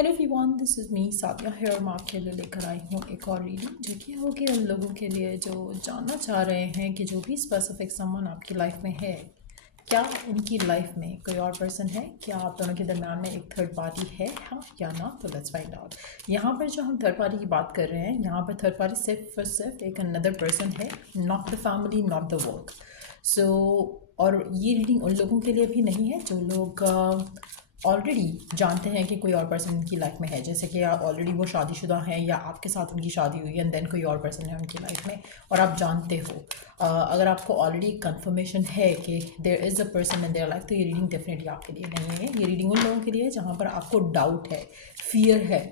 Hello everyone, this is me Sadia है और मैं आपके लिए लेकर आई हूँ एक और रीडिंग जो कि होगी उन लोगों के लिए जो जानना चाह रहे हैं कि जो भी स्पेसिफिक समवन आपकी लाइफ में है, क्या उनकी लाइफ में कोई और पर्सन है, क्या आप दोनों के दरम्यान में एक थर्ड पार्टी है, हाँ या ना। तो लेट्स फाइंड आउट। यहाँ पर जो हम थर्ड पार्टी की बात कर रहे हैं, यहाँ पर थर्ड पार्टी सिर्फ एक अनदर पर्सन है, not the family, not the work. So और ये रीडिंग उन लोगों के लिए भी नहीं है जो लोग ऑलरेडी जानते हैं कि कोई और पर्सन उनकी लाइफ में है, जैसे कि आप ऑलरेडी वो शादीशुदा हैं या आपके साथ उनकी शादी हुई है एंड देन कोई और पर्सन है उनकी लाइफ में और आप जानते हो। अगर आपको ऑलरेडी कंफर्मेशन है कि there is a person in their life, तो ये रीडिंग डेफिनेटली आपके लिए नहीं है। ये रीडिंग उन लोगों के लिए जहाँ पर आपको डाउट है, फियर है,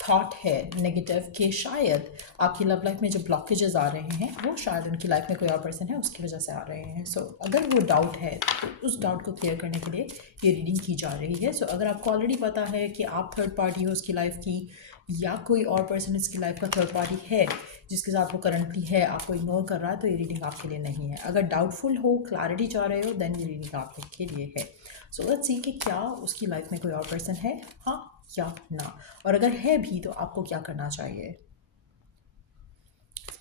थॉट है नेगेटिव कि शायद आपकी लव लाइफ में जो ब्लॉकेजेस आ रहे हैं वो शायद उनकी लाइफ में कोई और पर्सन है उसकी वजह से आ रहे हैं। सो अगर वो डाउट है तो उस डाउट को क्लियर करने के लिए ये रीडिंग की जा रही है। सो अगर आपको ऑलरेडी पता है कि आप थर्ड पार्टी हो उसकी लाइफ की या कोई और पर्सन इसकी लाइफ का थर्ड पार्टी है जिसके साथ वो करंटली है, आपको इग्नोर कर रहा है, तो ये रीडिंग आपके लिए नहीं है। अगर डाउटफुल हो, क्लैरिटी चाह रहे हो, देन ये रीडिंग आपके लिए है। सो लेट्स सी कि क्या उसकी लाइफ में कोई और पर्सन है, हाँ या ना, और अगर है भी तो आपको क्या करना चाहिए।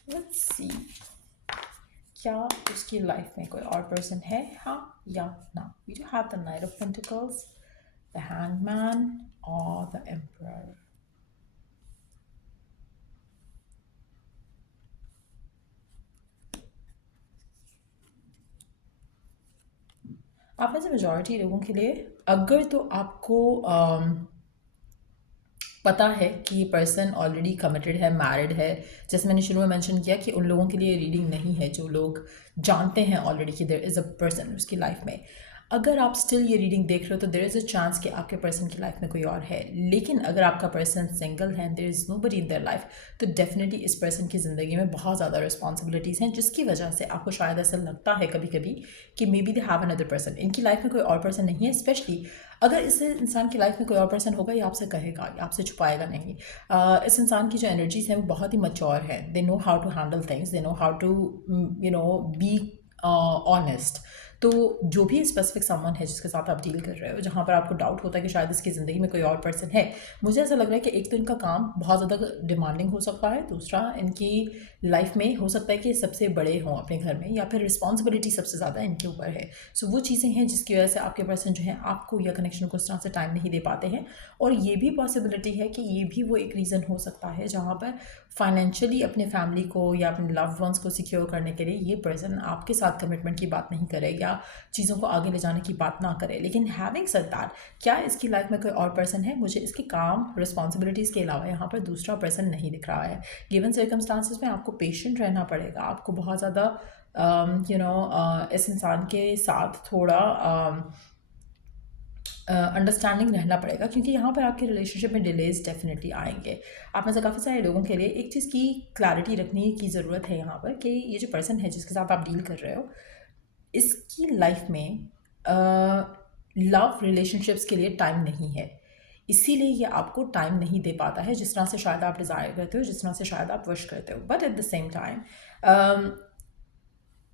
लेट्स सी क्या उसकी लाइफ में कोई और पर्सन है, हाँ या ना। We do have the Knight of Pentacles, the Hangman और द एम्परर। आप में से मेजॉरिटी लोगों के लिए अगर तो आपको पता है कि ये पर्सन ऑलरेडी कमिटेड है, मैरिड है, जैसे मैंने शुरू में मेंशन किया कि उन लोगों के लिए रीडिंग नहीं है जो लोग जानते हैं ऑलरेडी कि देयर इज़ अ पर्सन उसकी लाइफ में। अगर आप स्टिल ये रीडिंग देख रहे हो तो देयर इज़ अ चांस कि आपके पर्सन की लाइफ में कोई और है। लेकिन अगर आपका पर्सन सिंगल है, there is nobody in their life, तो डेफिनेटली इस पर्सन की ज़िंदगी में बहुत ज़्यादा रिस्पॉन्सिबिलिटीज़ हैं जिसकी वजह से आपको शायद ऐसा लगता है कभी कभी कि may be they have another person. इनकी लाइफ में कोई और पर्सन नहीं है, स्पेशली अगर इस इंसान की लाइफ में कोई और पर्सन होगा, ये आपसे कहेगा, ये आपसे छुपाएगा नहीं। इस इंसान की जो एनर्जीज हैं वो बहुत ही मच्योर है। They know how to handle things, they know how to be honest. तो जो भी स्पेसिफिक समवन है जिसके साथ आप डील कर रहे हो, जहाँ पर आपको डाउट होता है कि शायद इसकी ज़िंदगी में कोई और पर्सन है, मुझे ऐसा लग रहा है कि एक तो इनका काम बहुत ज़्यादा डिमांडिंग हो सकता है, दूसरा इनकी लाइफ में हो सकता है कि सबसे बड़े हों अपने घर में, या फिर रिस्पॉन्सिबिलिटी सबसे ज़्यादा इनके ऊपर है। सो वो चीज़ें हैं जिसकी वजह से आपके पर्सन जो है आपको या कनेक्शन को उस तरह से टाइम नहीं दे पाते हैं। और ये भी पॉसिबिलिटी है कि ये भी वो एक रीज़न हो सकता है जहाँ पर फाइनेंशियली अपने फैमिली को या अपने लव्ड वंस को सिक्योर करने के लिए ये पर्सन आपके साथ कमिटमेंट की बात नहीं करे या चीज़ों को आगे ले जाने की बात ना करे। लेकिन हैविंग सेड दैट, क्या इसकी लाइफ में कोई और पर्सन है? मुझे इसके काम रिस्पॉन्सिबिलिटीज़ के अलावा यहाँ पर दूसरा पर्सन नहीं दिख रहा है। गिवन सर्कमस्टांसिस में आपको पेशेंट रहना पड़ेगा, आपको बहुत ज़्यादा इस इंसान के साथ थोड़ा अंडरस्टैंडिंग रहना पड़ेगा, क्योंकि यहाँ पर आपके रिलेशनशिप में डिलेज डेफिनेटली आएंगे। आप में से काफ़ी सारे लोगों के लिए एक चीज़ की क्लैरिटी रखने की ज़रूरत है यहाँ पर कि ये जो पर्सन है जिसके साथ आप डील कर रहे हो, इसकी लाइफ में लव रिलेशनशिप्स के लिए टाइम नहीं है, इसीलिए ये आपको टाइम नहीं दे पाता है जिस तरह से शायद आप डिज़ायर करते हो, जिस तरह से शायद आप विश करते हो। But at the same time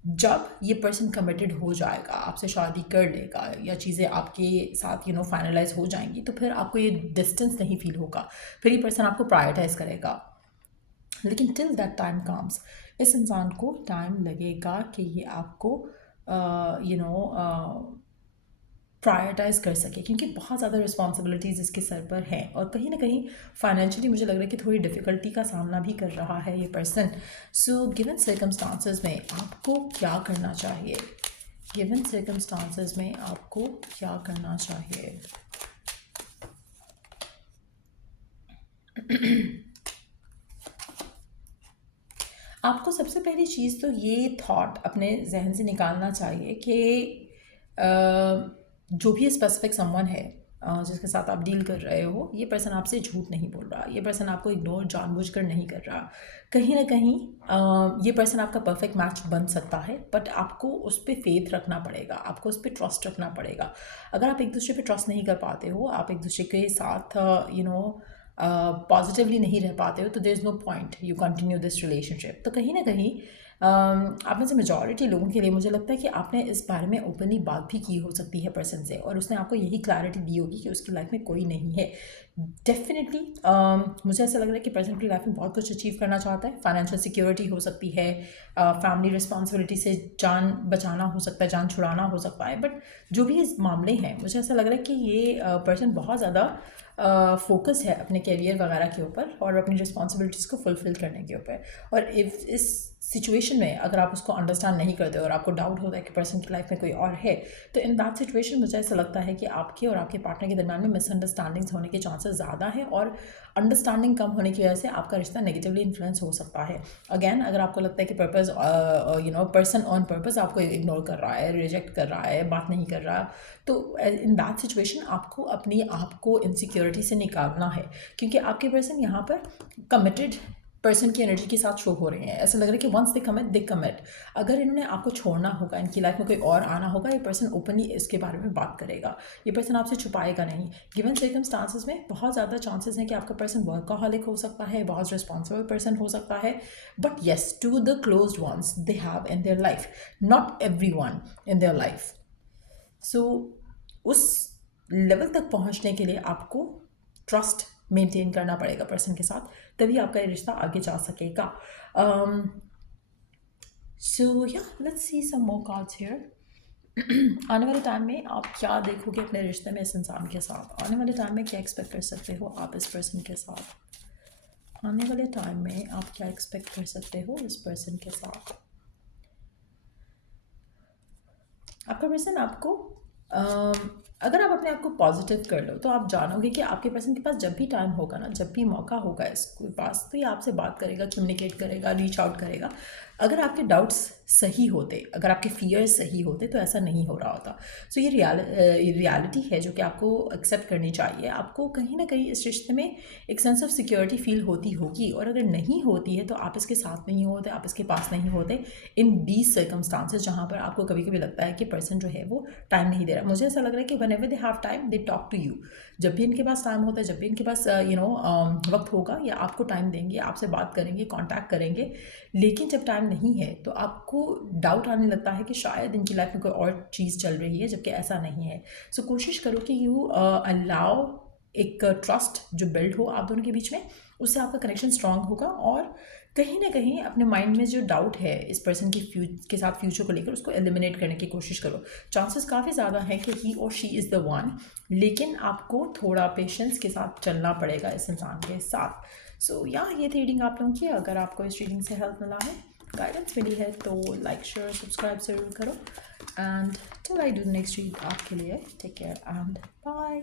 जब ये पर्सन कमिटेड हो जाएगा, आपसे शादी कर लेगा या चीज़ें आपके साथ फाइनलाइज हो जाएंगी, तो फिर आपको ये डिस्टेंस नहीं फील होगा, फिर ये पर्सन आपको प्रायोरिटाइज करेगा। लेकिन टिल दैट टाइम कम्स, इस इंसान को टाइम लगेगा कि ये आपको प्रायोरिटाइज कर सके, क्योंकि बहुत ज़्यादा रिस्पॉन्सिबिलिटीज़ इसके सर पर हैं और कहीं ना कहीं फाइनेंशियली मुझे लग रहा है कि थोड़ी डिफ़िकल्टी का सामना भी कर रहा है ये पर्सन। सो गिवन सर्कमस्टांसेस में आपको क्या करना चाहिए? गिवन सर्कमस्टांसेस में आपको क्या करना चाहिए? आपको सबसे पहली चीज़ तो ये थॉट अपने जहन से निकालना चाहिए कि जो भी स्पेसिफिक समवन है जिसके साथ आप डील कर रहे हो, ये पर्सन आपसे झूठ नहीं बोल रहा, ये पर्सन आपको इग्नोर जानबूझकर नहीं कर रहा। कहीं ना कहीं ये पर्सन आपका परफेक्ट मैच बन सकता है, बट आपको उस पर फेथ रखना पड़ेगा, आपको उस पर ट्रस्ट रखना पड़ेगा। अगर आप एक दूसरे पे ट्रस्ट नहीं कर पाते हो, आप एक दूसरे के साथ पॉजिटिवली नहीं रह पाते हो, तो there is no point you continue this relationship. तो कहीं ना कहीं आप में से मेजॉरिटी लोगों के लिए मुझे लगता है कि आपने इस बारे में ओपनली बात भी की हो सकती है पर्सन से, और उसने आपको यही क्लैरिटी दी होगी कि उसकी लाइफ में कोई नहीं है। डेफिनेटली मुझे ऐसा लग रहा है कि पर्सन की लाइफ में बहुत कुछ अचीव करना चाहता है। फाइनेंशियल सिक्योरिटी हो सकती है, फैमिली रिस्पॉन्सिबिलिटी से जान बचाना हो सकता है, जान छुड़ाना हो सकता है, बट जो भी इस मामले हैं मुझे ऐसा लग रहा है कि ये पर्सन बहुत ज़्यादा फोकस है अपने करियर वगैरह के ऊपर और अपनी रिस्पॉन्सिबिलिटीज़ को फुलफ़िल करने के ऊपर। और इफ इस सिचुएशन में अगर आप उसको अंडरस्टैंड नहीं करते और आपको डाउट होता है कि पर्सन की लाइफ में कोई और है, तो इन दैट सिचुएशन मुझे ऐसा लगता है कि आपके और आपके पार्टनर के दरमियान में मिसअंडरस्टैंडिंग्स होने के चांसेस ज़्यादा हैं, और अंडरस्टैंडिंग कम होने की वजह से आपका रिश्ता नेगेटिवली इन्फ्लुएंस हो सकता है। अगेन, अगर आपको लगता है कि पर्सन ऑन पर्पस आपको इग्नोर कर रहा है, रिजेक्ट कर रहा है, बात नहीं कर रहा, तो इन दैट सिचुएशन आपको अपनी आप को इनसिक्योरिटी से निकालना है, क्योंकि आपके पर्सन यहाँ पर कमिटेड पर्सन की एनर्जी के साथ शो हो रहे हैं। ऐसा लग रहा है कि वंस दे कमिट, अगर इन्होंने आपको छोड़ना होगा, इनकी लाइफ में कोई और आना होगा, ये पर्सन ओपनली इसके बारे में बात करेगा। ये पर्सन आपसे छुपाएगा नहीं। गिवन सर्कमस्टांसेस में बहुत ज़्यादा चांसेस हैं कि आपका पर्सन वर्कaholic हो सकता है, बहुत रिस्पॉन्सिबल पर्सन हो सकता है, but yes, to the closed ones they have in their life, not everyone in their life. So उस लेवल तक पहुंचने के लिए आपको ट्रस्ट मेंटेन करना पड़ेगा पर्सन के साथ, तभी आपका ये रिश्ता आगे जा सकेगा। सो या let's see some more cards here. आने वाले टाइम में आप क्या देखोगे अपने रिश्ते में इस इंसान के साथ? आने वाले टाइम में क्या एक्सपेक्ट कर सकते हो आप इस पर्सन के साथ? आने वाले टाइम में आप क्या एक्सपेक्ट कर सकते हो इस पर्सन के साथ? आपका पर्सन आपको अगर आप अपने आप को पॉजिटिव कर लो तो आप जानोगे कि आपके पर्सन के पास जब भी टाइम होगा ना, जब भी मौका होगा इसके पास, तो ये आपसे बात करेगा, कम्युनिकेट करेगा, रीच आउट करेगा। अगर आपके डाउट्स सही होते, अगर आपके फियर्स सही होते, तो ऐसा नहीं हो रहा होता। सो ये रियलिटी है जो कि आपको एक्सेप्ट करनी चाहिए। आपको कहीं ना कहीं इस रिश्ते में एक सेंस ऑफ सिक्योरिटी फील होती होगी, और अगर नहीं होती है तो आप इसके साथ नहीं होते, आप इसके पास नहीं होते इन दीज सर्कमस्टांसेस जहाँ पर आपको कभी कभी लगता है कि पर्सन जो है वो टाइम नहीं दे रहा। मुझे ऐसा लग रहा है कि whenever they have time they talk to you। जब भी इनके पास टाइम होता है, जब भी इनके पास वक्त होगा, या आपको टाइम देंगे, आपसे बात करेंगे, कांटेक्ट करेंगे। लेकिन जब टाइम नहीं है तो आपको डाउट आने लगता है कि शायद इनकी लाइफ में कोई और चीज़ चल रही है, जबकि ऐसा नहीं है। सो कोशिश करो कि यू अलाउ एक ट्रस्ट जो बिल्ड हो आप दोनों के बीच में, उससे आपका कनेक्शन स्ट्रांग होगा, और कहीं ना कहीं अपने माइंड में जो डाउट है इस पर्सन के साथ फ्यूचर को लेकर, उसको एलिमिनेट करने की कोशिश करो। चांसेस काफ़ी ज़्यादा हैं कि ही और शी इज़ द वन, लेकिन आपको थोड़ा पेशेंस के साथ चलना पड़ेगा इस इंसान के साथ। सो या ये थी रीडिंग आप लोगों की। अगर आपको इस रीडिंग से हेल्प मिला है, गाइडेंस मिली है, तो लाइक शेयर सब्सक्राइब ज़रूर करो। And till I do next read आपके लिए, टेक केयर एंड बाय।